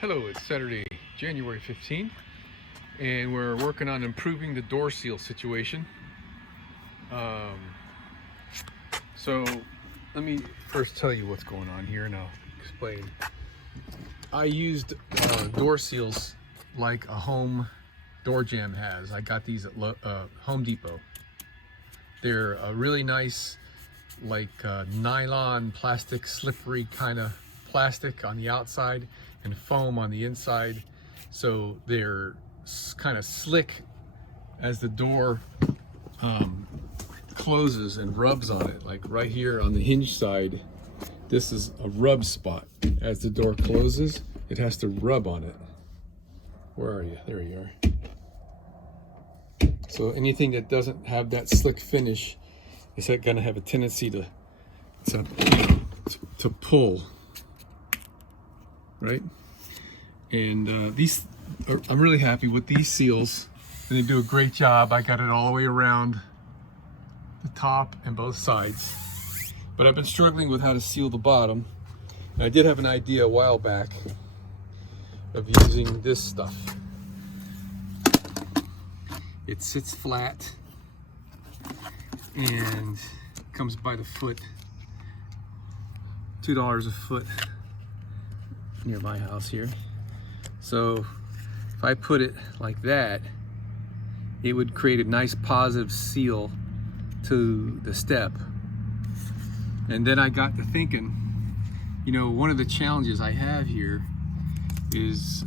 Hello, it's Saturday, January 15th, and we're working on improving the door seal situation. Um, so let me first tell you what's going on here and I'll explain. I used door seals like a home door jamb has. I got these at Home Depot. They're a really nice, like nylon plastic, slippery kind of plastic on the outside and foam on the inside, so they're kind of slick as the door closes and rubs on it. Like right here on the hinge side, this is a rub spot. As the door closes, it has to rub on it. Where are you? There you are. So anything that doesn't have that slick finish is going to have a tendency to pull, right? And I'm really happy with these seals. And they do a great job. I got it all the way around the top and both sides. But I've been struggling with how to seal the bottom. And I did have an idea a while back of using this stuff. It sits flat and comes by the foot. $2 a foot near my house here. So if I put it like that, it would create a nice positive seal to the step. And then I got to thinking, you know, one of the challenges I have here is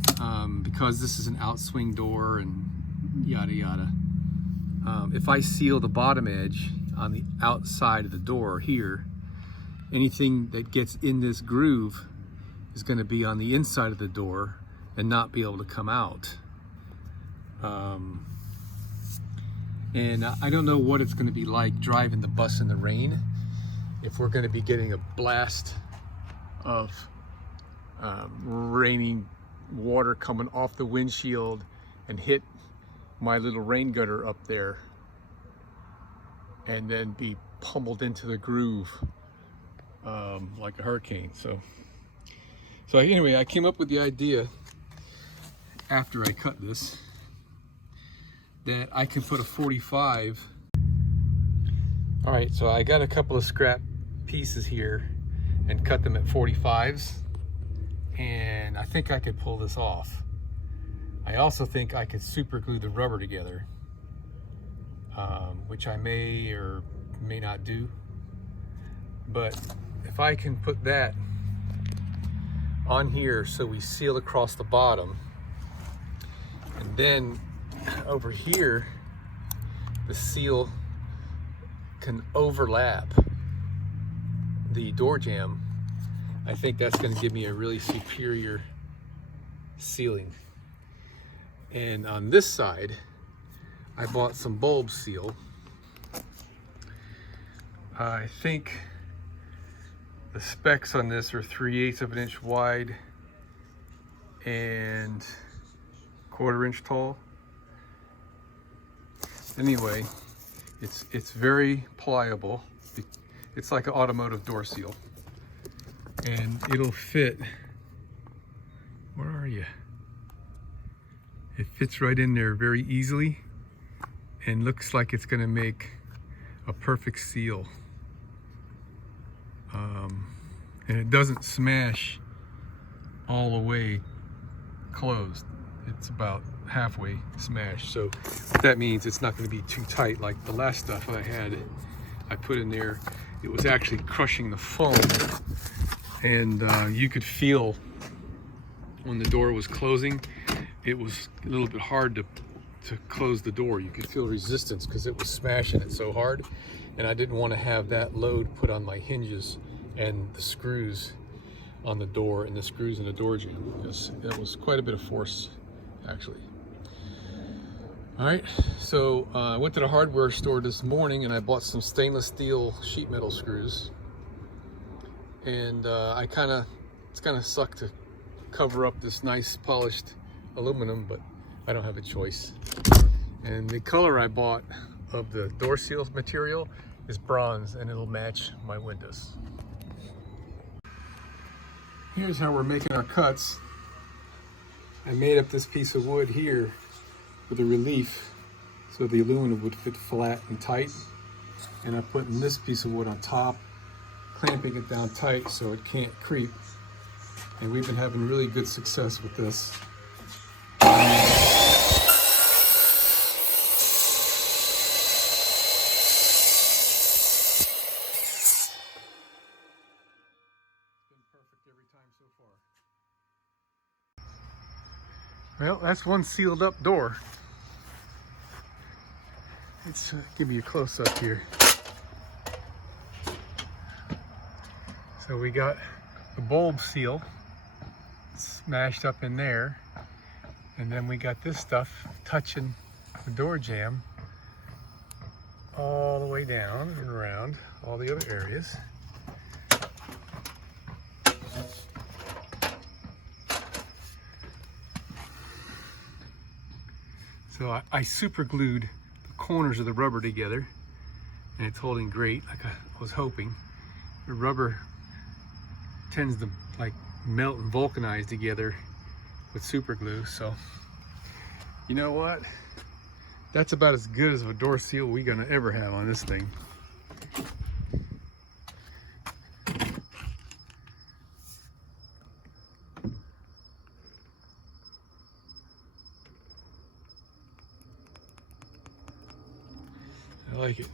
because this is an outswing door and yada yada, if I seal the bottom edge on the outside of the door here, anything that gets in this groove is going to be on the inside of the door and not be able to come out. And I don't know what it's going to be like driving the bus in the rain, if we're going to be getting a blast of raining water coming off the windshield and hit my little rain gutter up there and then be pummeled into the groove like a hurricane. So anyway, I came up with the idea after I cut this that I can put a 45. All right, so I got a couple of scrap pieces here and cut them at 45s, and I think I could pull this off. I also think I could super glue the rubber together, which I may or may not do. But if I can put that on here so we seal across the bottom, and then over here the seal can overlap the door jamb, I think that's going to give me a really superior sealing. And on this side, I bought some bulb seal. I think the specs on this are 3/8 of an inch wide and 1/4 inch tall. Anyway, it's very pliable. It's like an automotive door seal, and it'll fit. Where are you? It fits right in there very easily and looks like it's going to make a perfect seal. And it doesn't smash all the way closed. It's about halfway smashed. So what that means, it's not going to be too tight like the last stuff I put in there. It was actually crushing the foam, and you could feel when the door was closing, it was a little bit hard to close the door. You could feel resistance because it was smashing it so hard, and I didn't want to have that load put on my hinges and the screws on the door and the screws in the door jamb. That was quite a bit of force, actually. All right, so I went to the hardware store this morning and I bought some stainless steel sheet metal screws, and it's kind of sucked to cover up this nice polished aluminum, but I don't have a choice. And the color I bought of the door seal material is bronze, and it'll match my windows. Here's how we're making our cuts. I made up this piece of wood here with a relief so the aluminum would fit flat and tight. And I'm putting this piece of wood on top, clamping it down tight so it can't creep. And we've been having really good success with this. Well, that's one sealed up door. Let's give you a close up here. So we got the bulb seal smashed up in there. And then we got this stuff touching the door jamb all the way down and around all the other areas. So I super glued the corners of the rubber together, and it's holding great, like I was hoping. The rubber tends to like melt and vulcanize together with super glue. So you know what? That's about as good as a door seal we're gonna ever have on this thing. I like it.